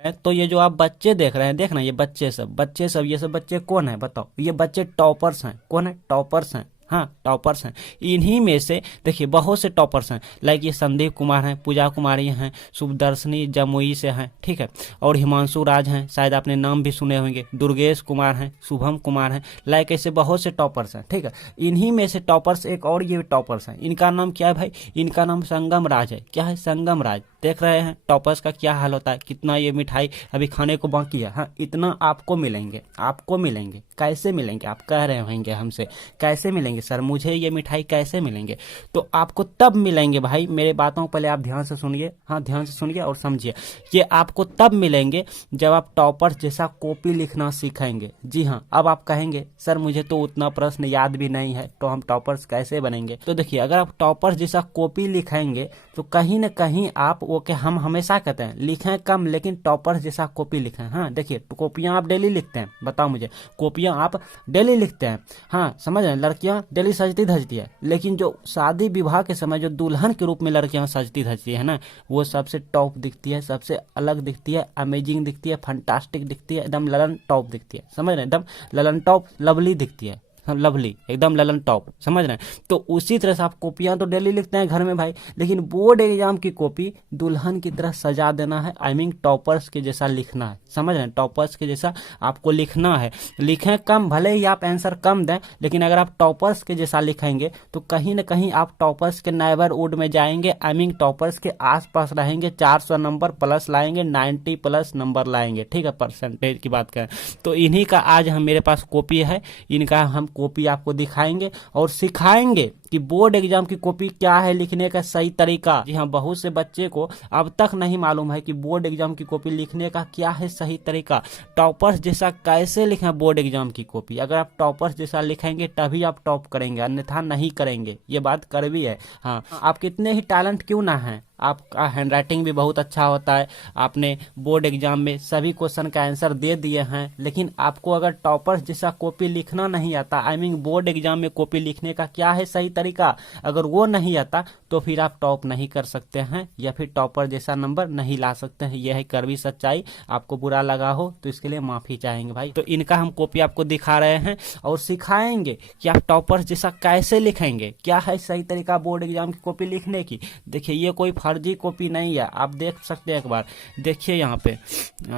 तो ये जो आप बच्चे देख रहे हैं, देखना ये बच्चे सब ये सब बच्चे कौन है बताओ? ये बच्चे टॉपर्स हैं। कौन है? टॉपर्स हैं। हाँ, टॉपर्स हैं। इन्हीं में से देखिए बहुत से टॉपर्स हैं, लाइक ये संदीप कुमार हैं, पूजा कुमारी हैं, शुभदर्शनी जमुई से हैं, ठीक है, और हिमांशु राज हैं, शायद आपने नाम भी सुने होंगे, दुर्गेश कुमार हैं, शुभम कुमार हैं, लाइक ऐसे बहुत से टॉपर्स हैं, ठीक है। इन्हीं में से टॉपर्स एक और ये टॉपर्स हैं, इनका नाम क्या है भाई? इनका नाम संगम राज है। क्या है? संगम राज। देख रहे हैं टॉपर्स का क्या हाल होता है, कितना ये मिठाई अभी खाने को बाकी है। हाँ, इतना आपको मिलेंगे, आपको मिलेंगे। कैसे मिलेंगे? आप कह रहे होंगे हमसे कैसे मिलेंगे सर, मुझे ये मिठाई कैसे मिलेंगे? तो आपको तब मिलेंगे भाई, मेरे बातों को पहले आप ध्यान से सुनिए, हाँ ध्यान से सुनिए और समझिए। ये आपको तब मिलेंगे जब आप टॉपर्स जैसा कॉपी लिखना सीखेंगे। जी हाँ, अब आप कहेंगे सर मुझे तो उतना प्रश्न याद भी नहीं है, तो हम टॉपर्स कैसे बनेंगे? तो देखिए, अगर आप टॉपर्स जैसा कॉपी लिखेंगे तो कहीं ना कहीं आप वो के हम हमेशा कहते हैं लिखें कम लेकिन टॉपर्स जैसा कॉपी लिखें। हाँ देखिए, कॉपियां आप डेली लिखते हैं, बताओ मुझे, कॉपियां आप डेली लिखते हैं, हाँ समझ रहे हैं, लड़कियां डेली सजती धजती है, लेकिन जो शादी विवाह के समय जो दुल्हन के रूप में लड़कियां सजती धजती है ना, वो सबसे टॉप दिखती है, सबसे अलग दिखती है, अमेजिंग दिखती है, फंटास्टिक दिखती है, एकदम ललन टॉप दिखती है, समझ रहे हैं, एकदम ललन टॉप लवली दिखती है, लवली एकदम ललन टॉप, समझ रहे हैं। तो उसी तरह से आप कॉपियां तो डेली लिखते हैं घर में भाई, लेकिन बोर्ड एग्जाम की कॉपी दुल्हन की तरह सजा देना है, आई मीन टॉपर्स के जैसा लिखना है, समझ रहे हैं, टॉपर्स के जैसा आपको लिखना है। लिखें कम, भले ही आप आंसर कम दें, लेकिन अगर आप टॉपर्स के जैसा लिखेंगे तो कहीं ना कहीं आप टॉपर्स के नेबरहुड में जाएंगे, आई मीन टॉपर्स के आसपास रहेंगे, 400 नंबर प्लस लाएंगे, 90 प्लस नंबर लाएंगे, ठीक है, परसेंटेज की बात करें तो। इन्हीं का आज हम मेरे पास कॉपी है, इनका हम कॉपी आपको दिखाएंगे और सिखाएंगे कि बोर्ड एग्जाम की कॉपी क्या है लिखने का सही तरीका। जी हाँ, बहुत से बच्चे को अब तक नहीं मालूम है कि बोर्ड एग्जाम की कॉपी लिखने का क्या है सही तरीका, टॉपर्स जैसा कैसे लिखें बोर्ड एग्जाम की कॉपी। अगर आप टॉपर्स जैसा लिखेंगे तभी आप टॉप करेंगे, अन्यथा नहीं करेंगे, ये बात कड़वी है। हाँ, आप कितने ही टैलेंट क्यों ना है, आपका हैंड राइटिंग भी बहुत अच्छा होता है, आपने बोर्ड एग्जाम में सभी क्वेश्चन का आंसर दे दिए हैं, लेकिन आपको अगर टॉपर्स जैसा कॉपी लिखना नहीं आता, आई मीन बोर्ड एग्जाम में कॉपी लिखने का क्या है सही तरीका, अगर वो नहीं आता तो फिर आप टॉप नहीं कर सकते हैं या फिर टॉपर जैसा नंबर नहीं ला सकते हैं। यह है कड़वी सच्चाई। आपको बुरा लगा हो तो इसके लिए माफी चाहेंगे भाई। तो इनका हम कॉपी आपको दिखा रहे हैं और सिखाएंगे कि आप टॉपर्स जैसा कैसे लिखेंगे, क्या है सही तरीका बोर्ड एग्जाम की कॉपी लिखने की। देखिए, ये कोई फर्जी कॉपी नहीं है, आप देख सकते हैं, एक बार देखिए यहाँ पे,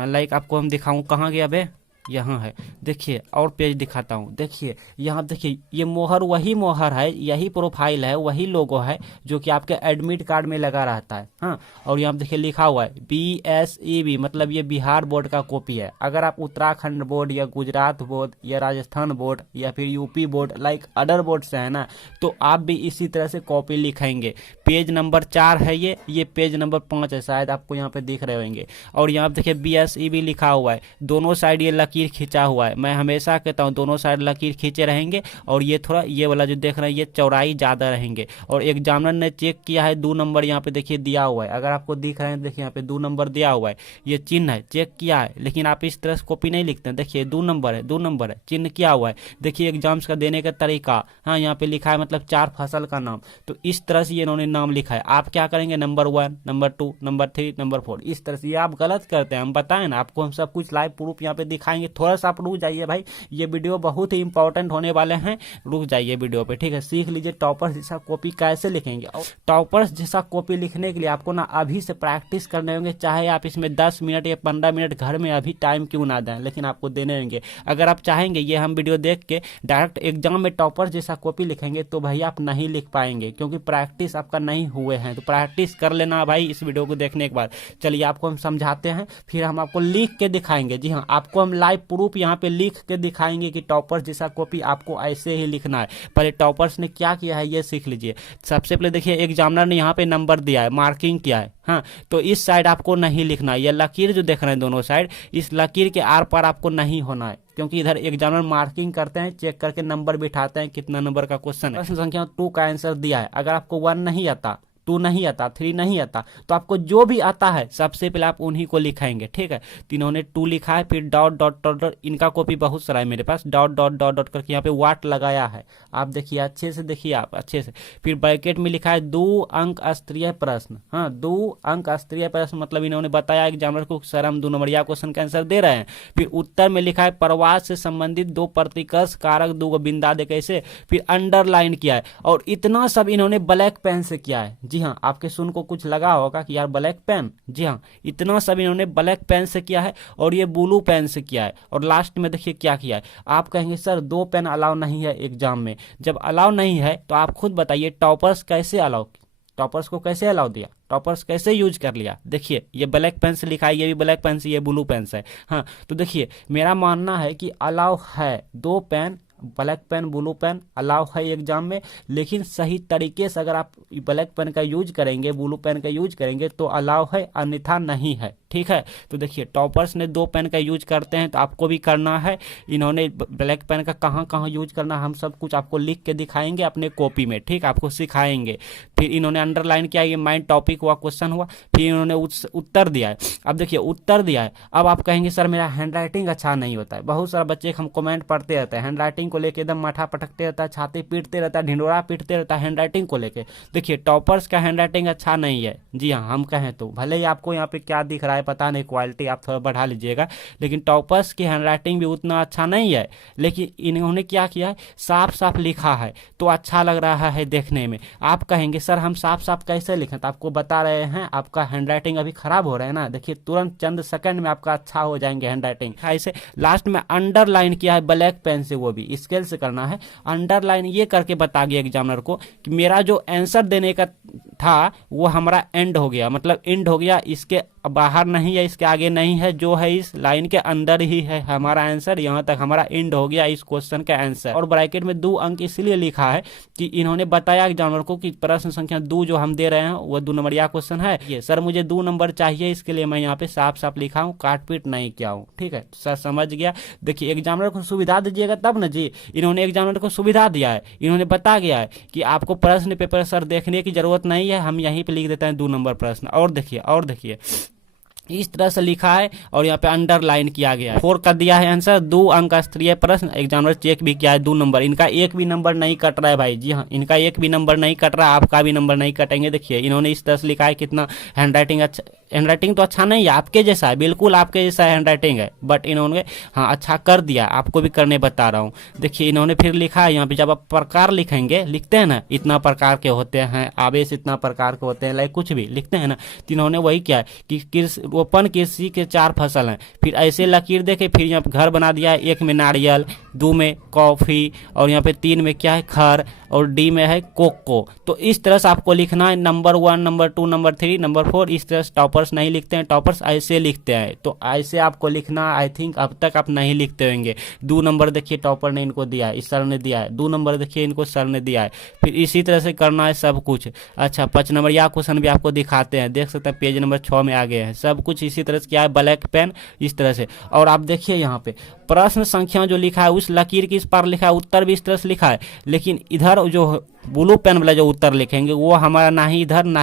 लाइक आपको हम दिखाऊं, कहाँ गया बे, यहाँ है, देखिए और पेज दिखाता हूँ, देखिए यहाँ, देखिए ये मोहर वही मोहर है, यही प्रोफाइल है, वही लोगो है जो कि आपके एडमिट कार्ड में लगा रहता है। हाँ, और यहाँ देखिए लिखा हुआ है BSEB, मतलब ये बिहार बोर्ड का कॉपी है। अगर आप उत्तराखंड बोर्ड या गुजरात बोर्ड या राजस्थान बोर्ड या फिर UP board like other board से है ना, तो आप भी इसी तरह से कॉपी लिखेंगे। पेज नंबर 4 है ये पेज नंबर 5 है, शायद आपको यहाँ पे दिख रहे होंगे। और यहाँ देखिए BSEB लिखा हुआ है, दोनों साइड ये लकीर खींचा हुआ है। मैं हमेशा कहता हूँ दोनों साइड लकीर खींचे रहेंगे, और ये थोड़ा ये वाला जो देख रहे हैं ये चौड़ाई ज्यादा रहेंगे। और एग्जामिनर ने चेक किया है, 2 नंबर यहाँ पे देखिए दिया हुआ है, अगर आपको दिख रहे हैं देखिए यहाँ पे 2 नंबर दिया हुआ है, ये चिन्ह है, चेक किया है। लेकिन आप इस तरह से कॉपी नहीं लिखते हैं, देखिए 2 नंबर है, 2 नंबर है, चिन्ह किया हुआ है। देखिए एग्जाम्स का देने का तरीका, हाँ यहाँ पे लिखा है मतलब 4 फसल का नाम, तो इस तरह से इन्होंने नाम लिखा है। आप क्या करेंगे, नंबर 1, नंबर 2, नंबर 3, नंबर 4, इस तरह से। ये आप गलत करते हैं, हम बताएं ना आपको, हम सब कुछ लाइव प्रूफ यहाँ पे दिखाएंगे। थोड़ा सा आप रुक जाइए भाई, ये वीडियो बहुत ही इंपॉर्टेंट होने वाले हैं, रुक जाइए वीडियो पे, ठीक है। सीख लीजिए टॉपर्स जैसा कॉपी कैसे लिखेंगे। और टॉपर्स जैसा कॉपी लिखने के लिए आपको ना अभी से प्रैक्टिस करने होंगे, चाहे आप इसमें 10 मिनट या 15 मिनट घर में अभी टाइम क्यों ना दें, लेकिन आपको देने होंगे। अगर आप चाहेंगे ये हम वीडियो देख के डायरेक्ट एग्जाम में टॉपर्स जैसा कॉपी लिखेंगे तो भाई आप नहीं लिख पाएंगे, क्योंकि प्रैक्टिस आपका नहीं हुए हैं। तो प्रैक्टिस कर लेना भाई इस वीडियो को देखने के बाद। चलिए आपको हम समझाते हैं, फिर हम आपको लिख के दिखाएंगे। जी हाँ, आपको हम लाइव प्रूफ यहाँ पे लिख के दिखाएंगे कि टॉपर्स जैसा कॉपी आपको ऐसे ही लिखना है। पहले टॉपर्स ने क्या किया है ये सीख लीजिए। सबसे पहले देखिए एग्जामिनर ने यहाँ पे नंबर दिया है, मार्किंग किया है, हाँ, तो इस साइड आपको नहीं लिखना है। ये लकीर जो देख रहे हैं दोनों साइड, इस लकीर के आर पार आपको नहीं होना है, क्योंकि इधर एग्जामिनर मार्किंग करते हैं, चेक करके नंबर बिठाते हैं कितना नंबर का क्वेश्चन है। प्रश्न संख्या 2 का आंसर दिया है, अगर आपको 1 नहीं आता 2 नहीं आता, 3 नहीं आता, तो आपको जो भी आता है सबसे पहले आप उन्हीं को लिखाएंगे, ठीक है। तो इन्होंने 2 लिखा है, फिर डॉट डॉट डॉट डॉट, इनका कॉपी बहुत सारा है मेरे पास, डॉट डॉट डॉट डॉट करके यहाँ पे वाट लगाया है, आप देखिए अच्छे से, देखिए आप अच्छे से। फिर ब्रैकेट में लिखा है 2 अंक स्तरीय प्रश्न, हाँ 2 अंक स्तरीय प्रश्न, मतलब इन्होंने बताया एग्जामिनर को सर हम 2 नंबरिया क्वेश्चन का आंसर दे रहे हैं। फिर उत्तर में लिखा है प्रवास से संबंधित 2 प्रतिकर्ष कारक, 2 बिंदा दे कैसे, फिर अंडरलाइन किया है, और इतना सब इन्होंने ब्लैक पेन से किया है। जी हाँ, आपके सुन को कुछ लगा होगा कि यार ब्लैक पेन, जी हाँ, इतना सब इन्होंने ब्लैक पेन से किया है और ये ब्लू पेन से किया है। और लास्ट में देखिए क्या किया है, आप कहेंगे सर 2 पेन अलाउ नहीं है एग्जाम में, जब अलाउ नहीं है तो आप खुद बताइए टॉपर्स कैसे अलाउ, टॉपर्स को कैसे अलाउ दिया, टॉपर्स कैसे यूज कर लिया। देखिए ये ब्लैक पेन से लिखा है, ये भी ब्लैक पेन से, ये ब्लू पेन से, हाँ। तो देखिए मेरा मानना है कि अलाउ है 2 pen, black pen blue pen allow है एग्जाम में, लेकिन सही तरीके से अगर आप ब्लैक पेन का यूज करेंगे, ब्लू पेन का यूज करेंगे तो अलाउ है, अन्यथा नहीं है, ठीक है। तो देखिए टॉपर्स ने 2 पेन का यूज करते हैं तो आपको भी करना है। इन्होंने ब्लैक पेन का कहाँ कहाँ यूज करना हम सब कुछ आपको लिख के दिखाएंगे अपने कॉपी में, ठीक, आपको सिखाएंगे। फिर इन्होंने अंडरलाइन किया, ये माइंड टॉपिक हुआ, क्वेश्चन हुआ, फिर इन्होंने उत्तर दिया है। अब देखिए उत्तर दिया है, अब आप कहेंगे सर मेरा हैंड राइटिंग अच्छा नहीं होता है। बहुत सारे बच्चे हम कमेंट पढ़ते रहते हैं, हैंड राइटिंग को लेकर एकदम माथा पटकते रहता है, छाती पीटते रहता है, ढिंडोरा पीटते रहता है हैंड राइटिंग को लेकर। देखिए टॉपर्स का हैंड राइटिंग अच्छा नहीं है, जी हाँ, हम कहें तो भले ही आपको यहाँ पे क्या दिख रहा है पता नहीं, क्वालिटी आप थोड़ा बढ़ा लीजिएगा, लेकिन टॉपर्स की हैंड राइटिंग भी उतना अच्छा नहीं है। लेकिन इन्होंने क्या किया है, साफ साफ लिखा है तो अच्छा लग रहा है देखने में। आप कहेंगे सर हम साफ साफ कैसे लिखें, तो आपको बता रहे हैं आपका हैंड राइटिंग अभी खराब हो रहा है ना, देखिए तुरंत चंद सेकंड में आपका अच्छा हो जाएंगे हैंड राइटिंग। ऐसे लास्ट में अंडरलाइन किया है ब्लैक पेन से, वो भी स्केल से करना है। अंडरलाइन ये करके बता गया एग्जामिनर को कि मेरा जो आंसर देने का था वो हमारा एंड हो गया, मतलब एंड हो गया, इसके बाहर नहीं है, इसके आगे नहीं है, जो है इस लाइन के अंदर ही है हमारा आंसर, यहाँ तक हमारा एंड हो गया इस क्वेश्चन का आंसर। और ब्रैकेट में 2 अंक इसलिए लिखा है कि इन्होंने बताया एग्जामिनर को कि प्रश्न संख्या 2 जो हम दे रहे हैं वो 2 नंबरिया क्वेश्चन है, ये सर मुझे 2 नंबर चाहिए, इसके लिए मैं यहाँ पे साफ साफ लिखा हूँ, काट पीट नहीं किया हूँ, ठीक है सर, समझ गया। देखिए एग्जामिनर को सुविधा दीजिएगा तब ना जी, इन्होंने एग्जामिनर को सुविधा दिया है, इन्होंने बता गया है कि आपको प्रश्न पेपर सर देखने की जरूरत नहीं है, हम यहीं पे लिख देते हैं 2 नंबर प्रश्न। और देखिए इस तरह से लिखा है और यहाँ पे अंडरलाइन किया गया है। 4 का दिया है आंसर, 2 अंक स्तरीय प्रश्न, एग्जामिनर चेक भी किया है 2 नंबर, इनका एक भी नंबर नहीं कट रहा है भाई, जी हाँ, इनका एक भी नंबर नहीं कट रहा है, आपका भी नंबर नहीं कटेंगे। देखिए इन्होंने इस तरह से लिखा है, कितना हैंड राइटिंग अच्छा, हैंड राइटिंग तो अच्छा नहीं है, आपके जैसा है, बिल्कुल आपके जैसा हैंड राइटिंग है, बट इन्होंने हाँ अच्छा कर दिया, आपको भी करने बता रहा हूँ। देखिए इन्होंने फिर लिखा है यहाँ पे, जब आप प्रकार लिखेंगे, लिखते हैं ना इतना प्रकार के होते हैं, आवेश इतना प्रकार के होते हैं, लाइक कुछ भी लिखते हैं ना, तो इन्होंने वही किया है कि रोपण कृषि के 4 फसल हैं, फिर ऐसे लकीर देके फिर यहाँ पे घर बना दिया है, 1 में नारियल, 2 में कॉफी, और यहाँ पे 3 में क्या है खर, और डी में है कोको। तो इस तरह से आपको लिखना है, नंबर 1, नंबर 2, नंबर 3, नंबर 4, इस तरह से टॉपर्स नहीं लिखते हैं, टॉपर्स ऐसे लिखते हैं, तो ऐसे आपको लिखना। आई थिंक अब तक आप नहीं लिखते होंगे। 2 नंबर देखिए टॉपर ने इनको दिया है, इस सर ने दिया है, 2 नंबर देखिए इनको सर ने दिया है, फिर इसी तरह से करना है सब कुछ। अच्छा 5 नंबर या क्वेश्चन भी आपको दिखाते हैं, देख सकते हैं पेज नंबर 6 में आ गए हैं, सब कुछ इसी तरह से किया है, ब्लैक पेन इस तरह से। और आप देखिए यहाँ पे प्रश्न संख्या जो लिखा है उस लकीर की इस पर लिखा है, उत्तर भी इस तरह से लिखा है, लेकिन इधर जो ब्लू पेन वाला जो उत्तर लिखेंगे वो हमारा ना ही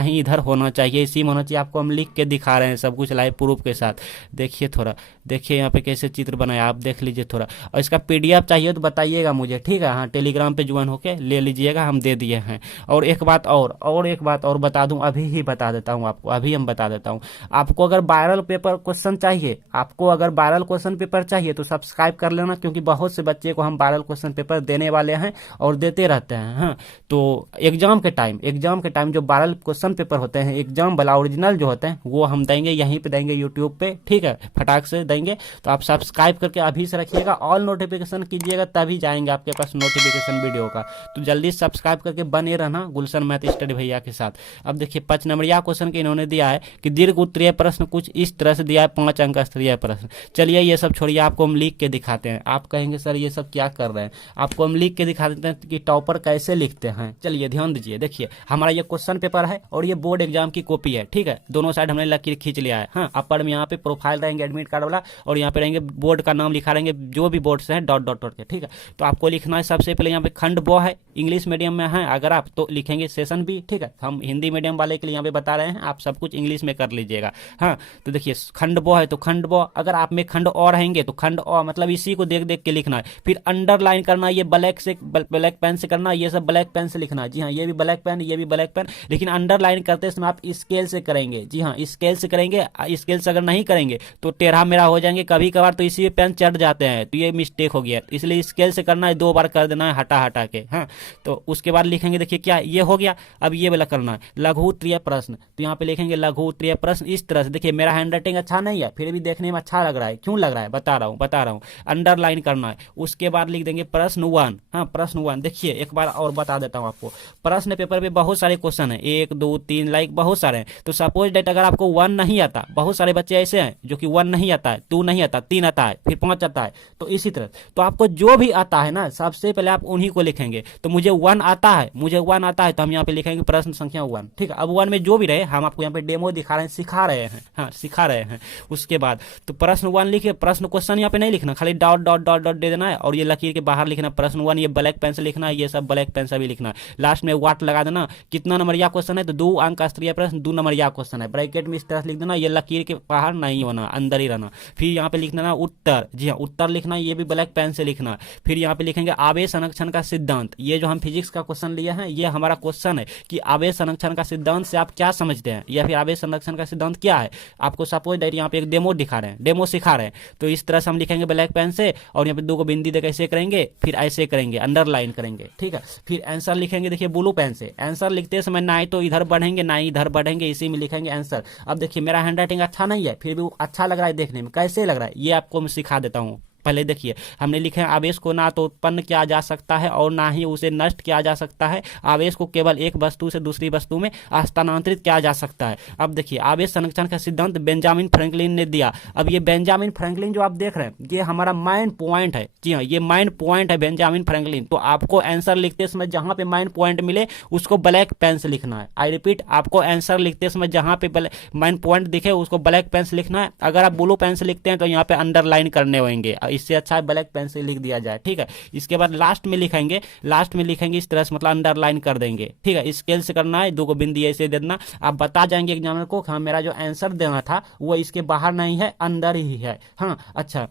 इधर होना चाहिए, इसी में होना चाहिए। आपको हम लिख के दिखा रहे हैं सब कुछ लाइव प्रूफ के साथ। देखिए थोड़ा देखिए यहाँ पे कैसे चित्र बनाया, आप देख लीजिए थोड़ा, और इसका PDF चाहिए तो बताइएगा मुझे, ठीक है, हाँ टेलीग्राम पे ज्वाइन होके ले लीजिएगा, हम दे दिए हैं। और एक बात और बता दूं, अभी ही बता देता हूँ आपको, अभी हम बता देता हूँ आपको, अगर वायरल पेपर क्वेश्चन चाहिए, आपको अगर वायरल क्वेश्चन पेपर चाहिए तो सब्सक्राइब कर लेना, क्योंकि बहुत से बच्चे को हम वायरल क्वेश्चन पेपर देने वाले हैं और देते रहते हैं। हाँ तो एग्जाम के टाइम जो वायरल क्वेश्चन पेपर होते हैं, एग्जाम वाला ओरिजिनल जो होते हैं, वो हम देंगे, यहीं पे देंगे यूट्यूब पे, ठीक है, फटाक से देंगे। तो आप सब्सक्राइब करके अभी से रखिएगा, ऑल नोटिफिकेशन कीजिएगा, तभी जाएंगे आपके पास नोटिफिकेशन वीडियो का। तो जल्दी सब्सक्राइब करके बने रहना गुलशन मैथ स्टडी भैया के साथ। अब देखिए 5 नंबरिया क्वेश्चन के इन्होंने दिया है कि दीर्घ उत्तरीय प्रश्न कुछ इस तरह से दिया है, 5 अंक स्तरीय प्रश्न। चलिए ये सब छोड़िए, आपको हम लिख के दिखाते हैं। आप कहेंगे सर ये सब क्या कर रहे हैं, आपको हम लिख के दिखा देते हैं कि टॉपर कैसे लिखते हैं। हैं। चलिए ध्यान दीजिए, देखिए हमारा ये क्वेश्चन पेपर है और ये बोर्ड एग्जाम की कॉपी है, ठीक है। दोनों साइड हमने लकीर खींच लिया है। हाँ, अपर में यहाँ पे प्रोफाइल रहेंगे एडमिट कार्ड वाला, और यहाँ पे रहेंगे बोर्ड का नाम लिखा रहेंगे, जो भी बोर्ड से है डॉट डॉट डॉट के, ठीक है। तो आपको लिखना है सबसे पहले यहाँ पे खंड ब है, इंग्लिश मीडियम में है अगर आप तो लिखेंगे सेशन बी, ठीक है। हम हिंदी मीडियम वाले के लिए यहाँ पे बता रहे हैं, आप सब कुछ इंग्लिश में कर लीजिएगा। हाँ, तो देखिए खंड ब है तो खंड ब, अगर आप में खंड और रहेंगे तो खंड अ, मतलब इसी को देख देख के लिखना है। फिर अंडरलाइन करना है, ये ब्लैक पेन से करना है, ये सब ब्लैक पेन से लिखना है। जी हाँ, ये भी ब्लैक पेन, ये भी ब्लैक पेन, लेकिन अंडरलाइन करते समय आप स्केल से करेंगे। जी हाँ, स्केल से करेंगे। स्केल से अगर नहीं करेंगे तो टेढ़ा मेढ़ा हो जाएंगे, कभी कभार तो इसी पेन चढ़ जाते हैं, तो ये मिस्टेक हो गया। इसलिए स्केल से करना है, 2 बार कर देना है हटा हटा के। हाँ, तो उसके बाद लिखेंगे, देखिए क्या ये हो गया। अब ये वाला करना है लघु उत्तरीय प्रश्न, तो यहाँ पे लिखेंगे लघु उत्तरीय प्रश्न इस तरह से। देखिए मेरा हैंड राइटिंग अच्छा नहीं है, फिर भी देखने में अच्छा लग रहा है। क्यों लग रहा है बता रहा हूँ। अंडरलाइन करना है। उसके बाद लिख देंगे प्रश्न 1। हाँ, प्रश्न 1 देखिए एक बार और बता देता हूँ आपको। प्रश्न पेपर पे बहुत सारे क्वेश्चन है, 1 2 3 लाइक बहुत सारे हैं। तो सपोज डेट अगर आपको 1 नहीं आता, बहुत सारे बच्चे ऐसे हैं जो कि 1 नहीं आता है, 2 नहीं आता, 3 आता है, फिर 5 आता है। तो इसी तरह तो आपको जो भी आता है ना, सबसे पहले आप उन्हीं को लिखेंगे। तो मुझे 1 आता है, तो हम यहाँ पे लिखेंगे प्रश्न संख्या 1, ठीक है। अब 1 में जो भी रहे, हम आपको यहाँ पे डेमो दिखा रहे हैं, सिखा रहे हैं। हाँ, सिखा रहे हैं। उसके बाद तो प्रश्न 1 लिखे, प्रश्न क्वेश्चन यहाँ पे नहीं लिखना, खाली डॉट डॉट डॉट डॉट दे देना है, और ये लकीर के बाहर लिखना प्रश्न 1, ये ब्लैक पेन से लिखना है, ये सब ब्लैक पेन से भी लिखना है। लास्ट में वाट लगा देना। कितना नंबर या क्वेश्चन है, तो 2 अंक का स्तरीय प्रश्न, 2 नंबर या क्वेश्चन है। ब्रैकेट में इस तरह से लिख देना, ये लकीर के बाहर नहीं होना, अंदर ही रहना। फिर यहाँ पे लिख देना उत्तर। जी हाँ, उत्तर लिखना, ये भी ब्लैक पेन से लिखना। फिर यहाँ पे लिखेंगे आवेश संरक्षण का सिद्धांत। ये जो हम फिजिक्स का क्वेश्चन लिया है, ये हमारा क्वेश्चन है कि आवेश संरक्षण का सिद्धांत से आप क्या समझते हैं, या फिर आवेश संरक्षण का सिद्धांत क्या है। आपको सपोज दैट यहाँ पे एक डेमो दिखा रहे हैं, डेमो सिखा रहे हैं, तो इस तरह से हम लिखेंगे ब्लैक पेन से, और यहाँ पे 2 को बिंदी देकर ऐसे करेंगे, फिर ऐसे करेंगे, अंडरलाइन करेंगे, ठीक है। फिर आंसर लिखेंगे, देखिए ब्लू पेन से। आंसर लिखते समय ना ही तो इधर बढ़ेंगे ना ही इधर बढ़ेंगे, इसी में लिखेंगे आंसर। अब देखिए मेरा हैंड राइटिंग अच्छा नहीं है, फिर भी अच्छा लग रहा है देखने में। कैसे लग रहा है ये आपको मैं सिखा देता हूँ। पहले देखिए हमने लिखे हैं आवेश को ना तो उत्पन्न किया जा सकता है और ना ही उसे नष्ट किया जा सकता है। आवेश को केवल एक वस्तु से दूसरी वस्तु में स्थानांतरित किया जा सकता है। अब देखिए आवेश संरक्षण का सिद्धांत बेंजामिन फ्रैंकलिन ने दिया। अब ये बेंजामिन फ्रैंकलिन जो आप देख रहे हैं, ये हमारा माइंड पॉइंट है। जी हाँ, ये माइंड पॉइंट है बेंजामिन फ्रैंकलिन। तो आपको आंसर लिखते समय जहां पे माइंड पॉइंट मिले उसको ब्लैक पेन से लिखना है। आई रिपीट, आपको आंसर लिखते समय जहां पे माइंड पॉइंट दिखे उसको ब्लैक पेन से लिखना है। अगर आप ब्लू पेन से लिखते हैं तो यहाँ पे अंडरलाइन करने होंगे, इससे अच्छा है ब्लैक पेन से लिख दिया जाए, ठीक है। इसके बाद लास्ट में लिखेंगे इस तरह से, मतलब अंडरलाइन कर देंगे, ठीक है। स्केल से करना है, 2 को बिंदी ऐसे दे देना। आप बता जाएंगे एग्जामिनर को हाँ मेरा जो आंसर देना था वो इसके बाहर नहीं है, अंदर ही है। हाँ, अच्छा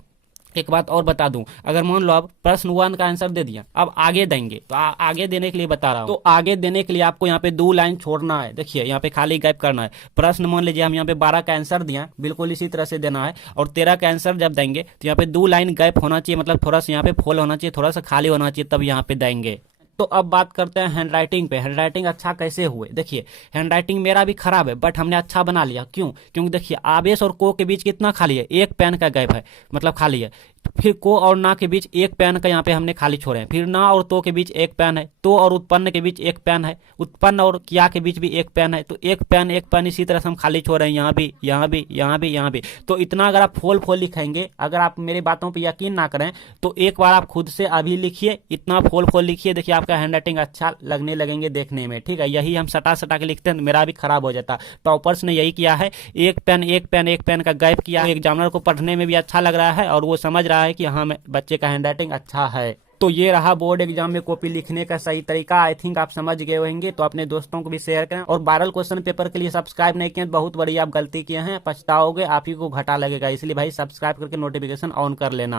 एक बात और बता दूं, अगर मान लो आप प्रश्न 1 का आंसर दे दिया, अब आगे देंगे तो आगे देने के लिए बता रहा हूं। तो आगे देने के लिए आपको यहाँ पे 2 लाइन छोड़ना है। देखिए यहाँ पे खाली गैप करना है। प्रश्न मान लीजिए हम यहाँ पे 12 का आंसर दिया, बिल्कुल इसी तरह से देना है। और 13 का आंसर जब देंगे तो यहाँ पे 2 लाइन गैप होना चाहिए, मतलब थोड़ा सा यहाँ पे फुल होना चाहिए, थोड़ा सा खाली होना चाहिए, तब यहाँ पे देंगे। तो अब बात करते हैं हैंड राइटिंग पे। हैंड राइटिंग अच्छा कैसे हुए, देखिए हैंड राइटिंग मेरा भी खराब है बट हमने अच्छा बना लिया। क्यों? क्योंकि देखिए आवेश और को के बीच कितना खाली है, 1 पेन का गैप है, मतलब खाली है। फिर को और ना के बीच 1 पेन का यहाँ पे हमने खाली छोड़े हैं। फिर ना और तो के बीच 1 पेन है, तो और उत्पन्न के बीच 1 पेन है, उत्पन्न और किया के बीच भी 1 पेन है। तो 1 पेन इसी तरह से हम खाली छोड़ रहे हैं, यहाँ भी, यहाँ भी, यहाँ भी, यहाँ भी। तो इतना अगर आप फोल लिखेंगे, अगर आप मेरी बातों पर यकीन ना करें तो एक बार आप खुद से अभी लिखिए, इतना फोल लिखिए, देखिए आपका हैंड राइटिंग अच्छा लगने लगेंगे देखने में, ठीक है। यही हम सटा के लिखते हैं, मेरा भी खराब हो जाता। टॉपर्स ने यही किया है, 1 पेन का गैप किया। एग्जामिनर को पढ़ने में भी अच्छा लग रहा है और वो समझ रहा है कि हाँ बच्चे का हैंड राइटिंग अच्छा है। तो ये रहा बोर्ड एग्जाम में कॉपी लिखने का सही तरीका। आई थिंक आप समझ गए होंगे, तो अपने दोस्तों को भी शेयर करें। और वायरल क्वेश्चन पेपर के लिए सब्सक्राइब नहीं किए, बहुत बड़ी आप गलती किए हैं, पछताओगे, आप ही को घाटा लगेगा। इसलिए भाई सब्सक्राइब करके नोटिफिकेशन ऑन कर लेना।